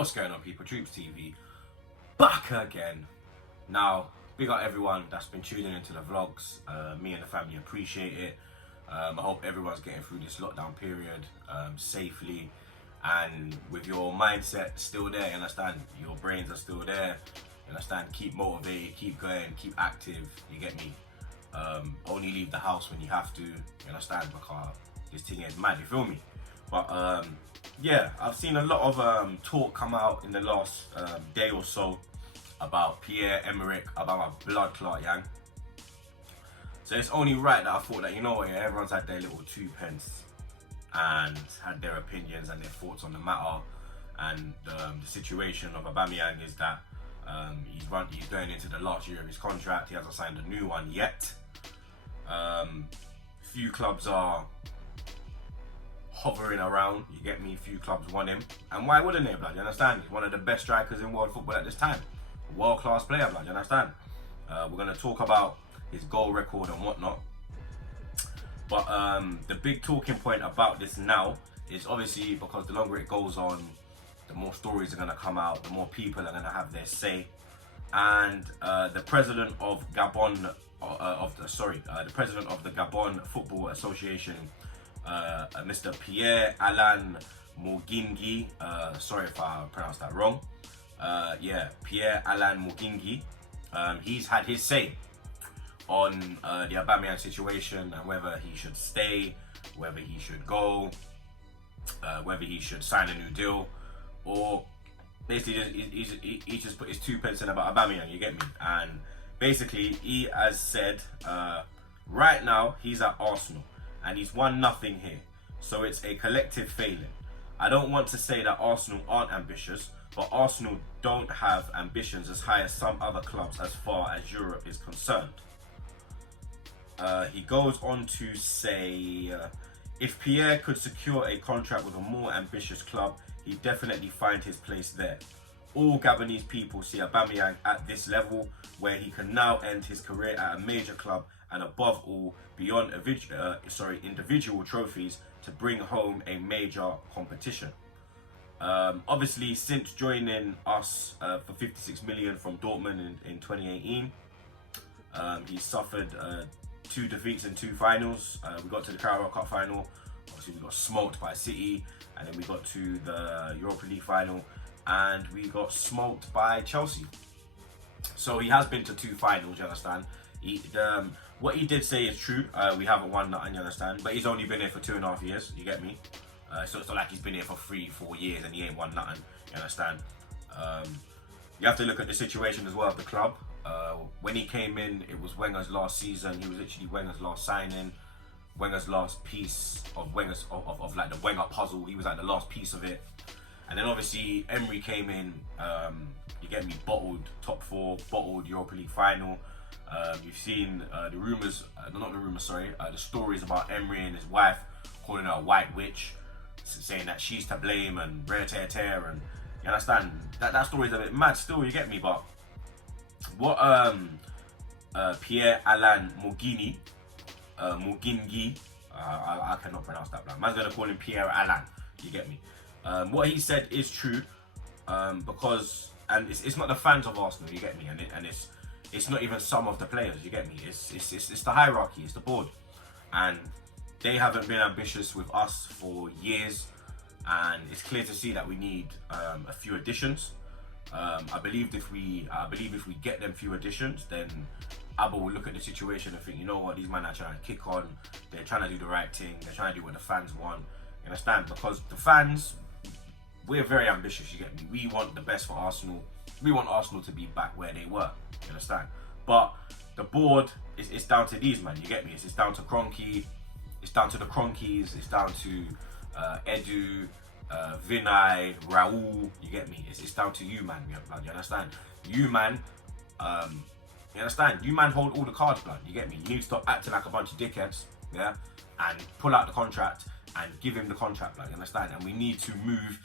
What's going on, people? TroopzTV back again. Now, big up everyone that's been tuning into the vlogs. Me and the family appreciate it. I hope everyone's getting through this lockdown period safely and with your mindset still there. You understand? Your brains are still there. You understand? Keep motivated, keep going, keep active. You get me? Only leave the house when you have to. You understand? Because this thing is mad. You feel me? But yeah, I've seen a lot of talk come out in the last day or so about Pierre-Emerick, about my blood clot, yang. So it's only right that I thought that, you know what, yeah, everyone's had their little 2 pence and had their opinions and their thoughts on the matter. And the situation of Aubameyang is that he's going into the last year of his contract. He hasn't signed a new one yet. Few clubs are hovering around, you get me? Few clubs want him, and why wouldn't they, blood? You understand? He's one of the best strikers in world football at this time, a world-class player, blood. You understand? We're going to talk about his goal record and whatnot, but the big talking point about this now is obviously because the longer it goes on, the more stories are going to come out, the more people are going to have their say, and the president of Gabon, the president of the Gabon Football Association, Mr. Pierre-Alain Mougingi, sorry if I pronounced that wrong, yeah, Pierre-Alain Mougingi, he's had his say on the Aubameyang situation and whether he should stay, whether he should go, whether he should sign a new deal, or basically he just put his 2 pence in about Aubameyang, you get me? And basically he has said right now he's at Arsenal and he's won nothing here, so it's a collective failing. I don't want to say that Arsenal aren't ambitious, but Arsenal don't have ambitions as high as some other clubs as far as Europe is concerned. He goes on to say, if Pierre could secure a contract with a more ambitious club, he'd definitely find his place there. All Gabonese people see Aubameyang at this level, where he can now end his career at a major club and above all, beyond individual trophies, to bring home a major competition. Obviously, since joining us for 56 million from Dortmund in 2018, he suffered 2 defeats in 2 finals. We got to the Carabao Cup final, obviously we got smoked by City, and then we got to the Europa League final, and we got smoked by Chelsea. So he has been to 2 finals, you understand? What he did say is true. We haven't won nothing, you understand? But he's only been here for 2.5 years, you get me? So it's not like he's been here for 3-4 years and he ain't won nothing, you understand? You have to look at the situation as well of the club. When he came in, it was Wenger's last season. He was literally Wenger's last signing, Wenger's last piece of of like the Wenger puzzle. He was like the last piece of it. And then obviously Emery came in, you get me, bottled top 4, bottled Europa League final. You've seen the rumours, the stories about Emery and his wife calling her a white witch, saying that she's to blame and rare tear tear, and you understand that story's a bit mad still, you get me? But what Pierre-Alain Mougingi, I cannot pronounce that, man. Man's gonna call him Pierre-Alain, you get me? What he said is true, because, and it's not the fans of Arsenal, you get me? And it's not even some of the players, you get me? It's the hierarchy, it's the board, and they haven't been ambitious with us for years, and it's clear to see that we need a few additions. I believe if we get them few additions, then Auba will look at the situation and think, you know what, these men are trying to kick on, they're trying to do the right thing, they're trying to do what the fans want, you understand? Because the fans, we're very ambitious, you get me? We want the best for Arsenal. We want Arsenal to be back where they were, you understand? But the board, it's down to these, man, you get me? It's down to Kroenke, it's down to the Kroenkes, it's down to Edu, Vinay, Raul, you get me? It's down to you, man, you understand? You, man, you understand? You, man, hold all the cards, blood, you get me? You need to stop acting like a bunch of dickheads, yeah? And pull out the contract and give him the contract, blood, you understand? And we need to move,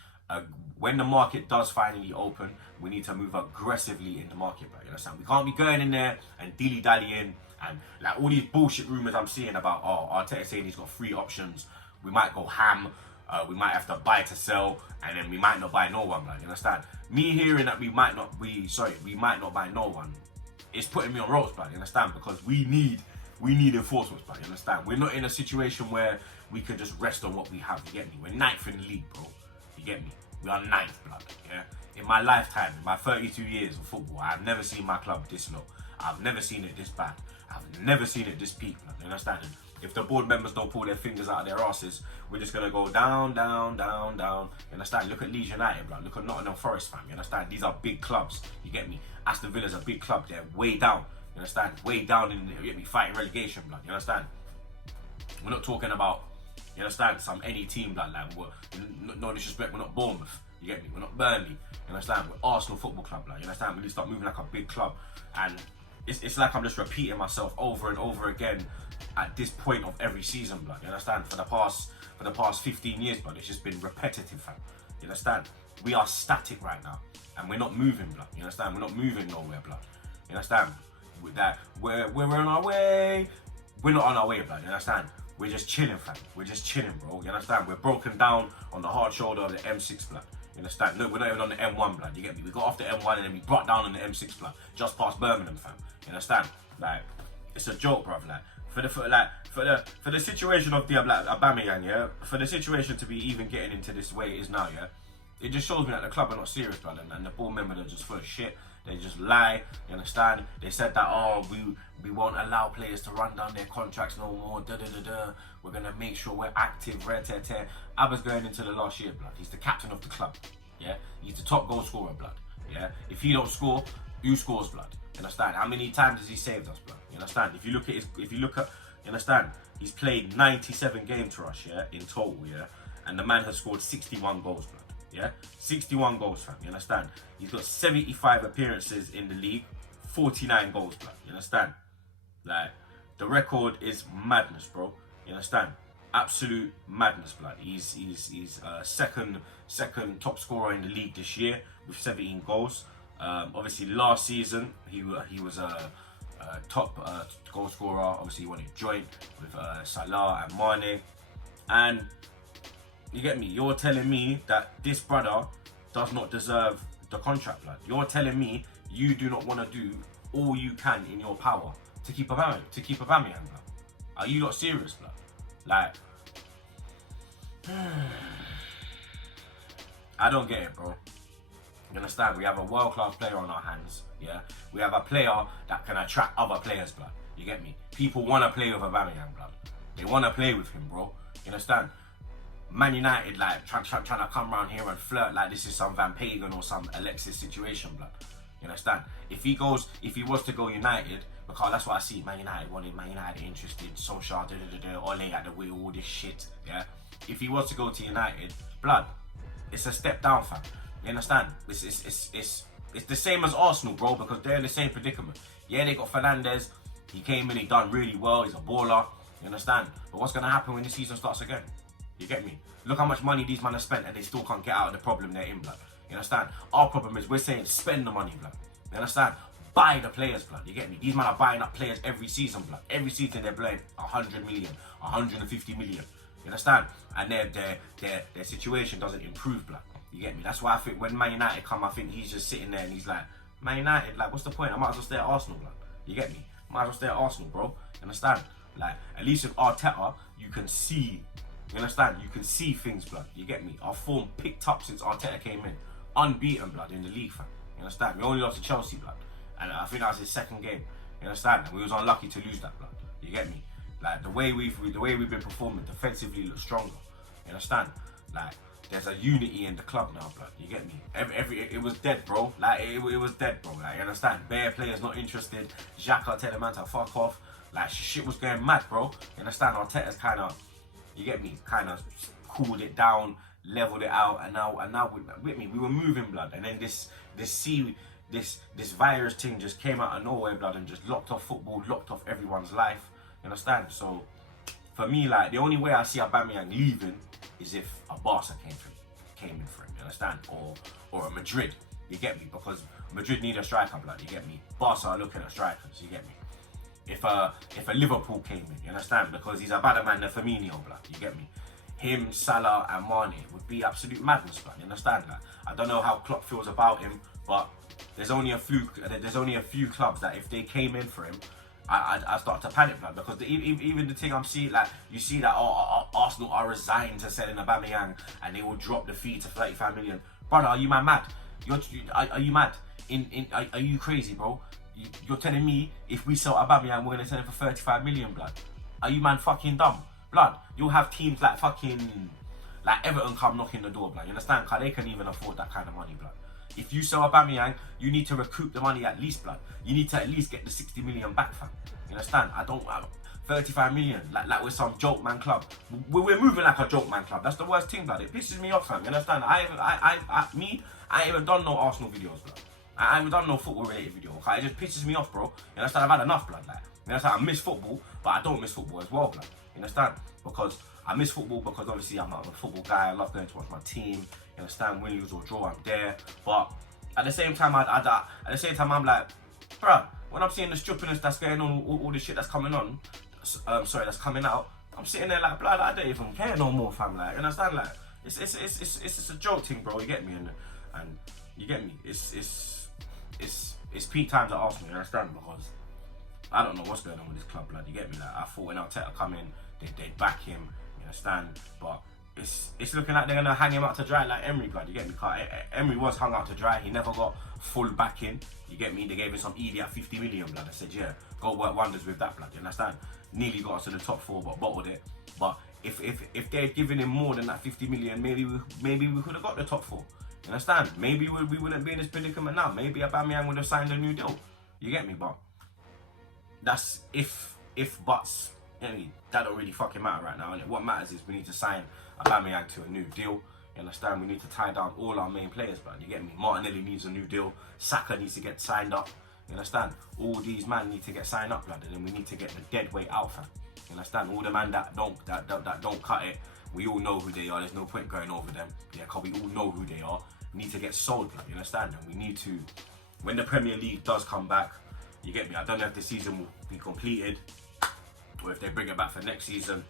when the market does finally open, we need to move aggressively in the market, blood, you understand? We can't be going in there and dilly-dallying and like all these bullshit rumours I'm seeing about, oh, Arteta saying he's got 3 options, we might go ham, We might have to buy to sell, and then we might not buy no one, blood. You understand? Me hearing that we might not buy no one, it's putting me on ropes, blood. You understand? Because we need enforcements, blood. You understand? We're not in a situation where we can just rest on what we have. You get me? We're 9th in the league, bro. You get me? We are 9th, blood. Yeah. In my lifetime, in my 32 years of football, I've never seen my club this low. I've never seen it this bad. I've never seen it this peak, blood. You understand? If the board members don't pull their fingers out of their asses, we're just gonna go down, down, down, down. You understand? Look at Leeds United, blood. Look at Nottingham Forest, fam. You understand? These are big clubs. You get me? Aston Villa's a big club. They're way down. You understand? Way down in, you get me, fighting relegation, blood. You understand? We're not talking about, you understand, some any team, blood. Like, no disrespect, we're not Bournemouth. You get me? We're not Burnley. You understand? We're Arsenal Football Club, blood. You understand? We need to start moving like a big club. And it's like I'm just repeating myself over and over again at this point of every season, blood. You understand? For the past 15 years, blood, it's just been repetitive, fam. You understand? We are static right now, and we're not moving, blood. You understand? We're not moving nowhere, blood. You understand? With that, we're on our way. We're not on our way, blood. You understand? We're just chilling, fam. We're just chilling, bro. You understand? We're broken down on the hard shoulder of the M6, blood. You understand? No, we're not even on the M1, blood. You get me? We got off the M1 and then we brought down on the M6, blood. Just past Birmingham, fam. You understand? Like, it's a joke, bruv. Like, for the situation of the Aubameyang, yeah, for the situation to be even getting into this way it is now, yeah, it just shows me that the club are not serious, blood, and the board members are just full of shit. They just lie. You understand? They said that, oh, we won't allow players to run down their contracts no more. We're gonna make sure we're active. Auba's going into the last year, blood. He's the captain of the club. Yeah, he's the top goal scorer, blood. Yeah, if he don't score, who scores, blood? You understand? How many times has he saved us, blood? You understand? If you look at, you understand? He's played 97 games for us, yeah, in total, yeah, and the man has scored 61 goals, blood. Yeah, 61 goals, fam. You understand? He's got 75 appearances in the league, 49 goals, blood. You understand? Like, the record is madness, bro. You understand? Absolute madness, blood. He's second top scorer in the league this year with 17 goals. Obviously, last season he was a top goal scorer. Obviously, he won it joint with Salah and Mane. And you get me? You're telling me that this brother does not deserve the contract, blood. You're telling me you do not want to do all you can in your power to keep Aubameyang, blood. Are you not serious, blood? Like, I don't get it, bro. You understand? We have a world-class player on our hands, yeah? We have a player that can attract other players, blood. You get me? People want to play with Aubameyang, blood. They want to play with him, bro. You understand? Man United, like, trying to come around here and flirt like this is some Van Pagan or some Alexis situation, blood. You understand? If he was to go United, because that's what I see, Man United wanted, Man United interested, Solskjaer, Ole at the wheel, all this shit, yeah? If he was to go to United, blood, it's a step down, fam. You understand? It's the same as Arsenal, bro, because they're in the same predicament. Yeah, they got Fernandes. He came in, he done really well. He's a baller. You understand? But what's going to happen when the season starts again? You get me? Look how much money these men have spent and they still can't get out of the problem they're in, blood. You understand? Our problem is we're saying spend the money, blood. You understand? Buy the players, blood. You get me? These men are buying up players every season, blood. Every season they're playing 100 million, 150 million. You understand? And their situation doesn't improve, blood. You get me? That's why I think when Man United come, I think he's just sitting there and he's like, Man United, like, what's the point? I might as well stay at Arsenal, blood. You get me? Might as well stay at Arsenal, bro. You understand? Like, at least with Arteta, you can see, you understand? You can see things, blood. You get me? Our form picked up since Arteta came in. Unbeaten, blood, in the league, fam. You understand? We only lost to Chelsea, blood. And I think that was his second game. You understand? And we was unlucky to lose that, blood. You get me? Like, the way we've been performing defensively looks stronger. You understand? Like, there's a unity in the club now, blood. You get me? It was dead, bro. Like, it was dead, bro. Like, you understand? Bare players not interested. Xhaka tell the man to fuck off. Like, shit was going mad, bro. You understand? Arteta's kind of, you get me? Kind of cooled it down, leveled it out, and now with me, we were moving, blood. And then this virus thing just came out of nowhere, blood, and just locked off football, locked off everyone's life. You understand? So, for me, like, the only way I see Aubameyang leaving is if a Barca came in for him, you understand? Or a Madrid, you get me? Because Madrid need a striker, blood, you get me? Barca are looking at strikers, you get me? If a Liverpool came in, you understand? Because he's a better man than Firmino, blood, you get me? him, Salah and Mane would be absolute madness, man. You understand that? I don't know how Klopp feels about him, but there's only a few clubs that if they came in for him, I start to panic, man, because even the thing I'm seeing, like, you see that Arsenal are resigned to selling Aubameyang and they will drop the fee to 35 million. Brother, are you mad? Are you mad? Are you crazy, bro? You're telling me if we sell Aubameyang, we're gonna sell him for 35 million, blood? Are you man fucking dumb, blood? You'll have teams like fucking like Everton come knocking the door, blood. You understand? Cause they can even afford that kind of money, blood. If you sell Aubameyang, you need to recoup the money at least, blood. You need to at least get the 60 million back, fam. You understand? 35 million, like we're some joke man club. We're moving like a joke man club. That's the worst thing, blood. It pisses me off, fam. You understand? I ain't even done no Arsenal videos, blood. I ain't even done no football related video. Okay? It just pisses me off, bro. You understand? I've had enough, blood. Like, you understand? I miss football, but I don't miss football as well, blood. You understand? Because I miss football because obviously I'm a football guy. I love going to watch my team. You understand? Win, lose or draw, I'm there. But at the same time, I'm like, bruh, when I'm seeing the stupidness that's going on, all the shit that's coming on, that's coming out, I'm sitting there like, blood, I don't even care no more, fam. Like, you understand? Like, it's a joke thing, bro. You get me? And you get me? It's peak times at Arsenal. You understand? Because I don't know what's going on with this club, blood. You get me? Like, I thought when Arteta come in, they'd back him. You understand? But it's looking like they're gonna hang him out to dry like Emery, blood. You get me? Emery was hung out to dry. He never got full backing. You get me? They gave him some idiot 50 million, blood. I said, yeah, go work wonders with that, blood. You understand? Nearly got us to the top 4, but bottled it. But if they'd given him more than that 50 million, maybe we could have got the top 4. You understand? Maybe we wouldn't be in this predicament now. Maybe Aubameyang would have signed a new deal. You get me? But that's if buts. You know, that don't really fucking matter right now. And what matters is we need to sign Aubameyang to a new deal. You understand? We need to tie down all our main players, man. You get me? Martinelli needs a new deal. Saka needs to get signed up. You understand? All these men need to get signed up, blood, and then we need to get the dead weight out, fam. You understand? All the men that don't cut it, we all know who they are. There's no point going over them. Yeah, cause we all know who they are. We need to get sold, blood. You understand? And we need to, when the Premier League does come back, you get me? I don't know if the season will be completed or if they bring it back for next season.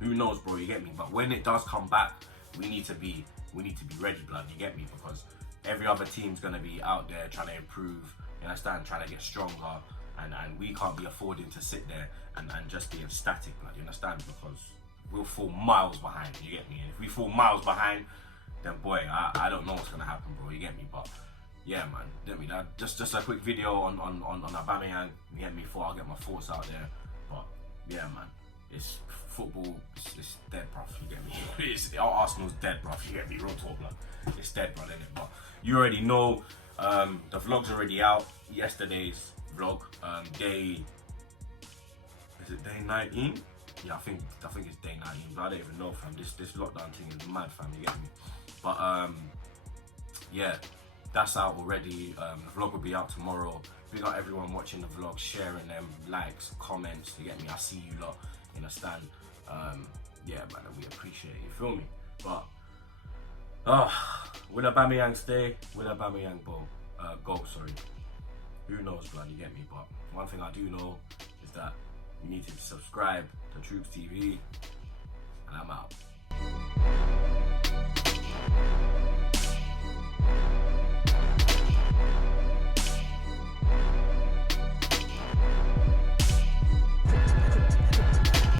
Who knows, bro? You get me? But when it does come back, we need to be ready, blood. You get me? Because every other team's gonna be out there trying to improve. You understand? Trying to get stronger, and we can't be affording to sit there and just being static, blood. You understand? Because we'll fall miles behind. You get me? And if we fall miles behind, then boy, I don't know what's gonna happen, bro. You get me? But yeah, man. You get me? That just a quick video on Aubameyang. You get me? Before I get my thoughts out there. But yeah, man. It's football. It's dead, bruv. You get me? Arsenal's dead, bruv. You get me? Real talk, blood. It's dead, bruv, innit? But you already know. The vlog's already out. Yesterday's vlog. Day 19? Yeah, I think it's day 19. But I don't even know, fam. This lockdown thing is mad, fam. You get me? But yeah, that's out already. The vlog will be out tomorrow. We got everyone watching the vlog, sharing them, likes, comments. You get me? I see you lot. You understand? Yeah, man, we appreciate it. You feel me? But will Aubameyang stay? Will Aubameyang go? Sorry. Who knows, blood? You get me? But one thing I do know is that you need to subscribe to TroopzTV, and I'm out.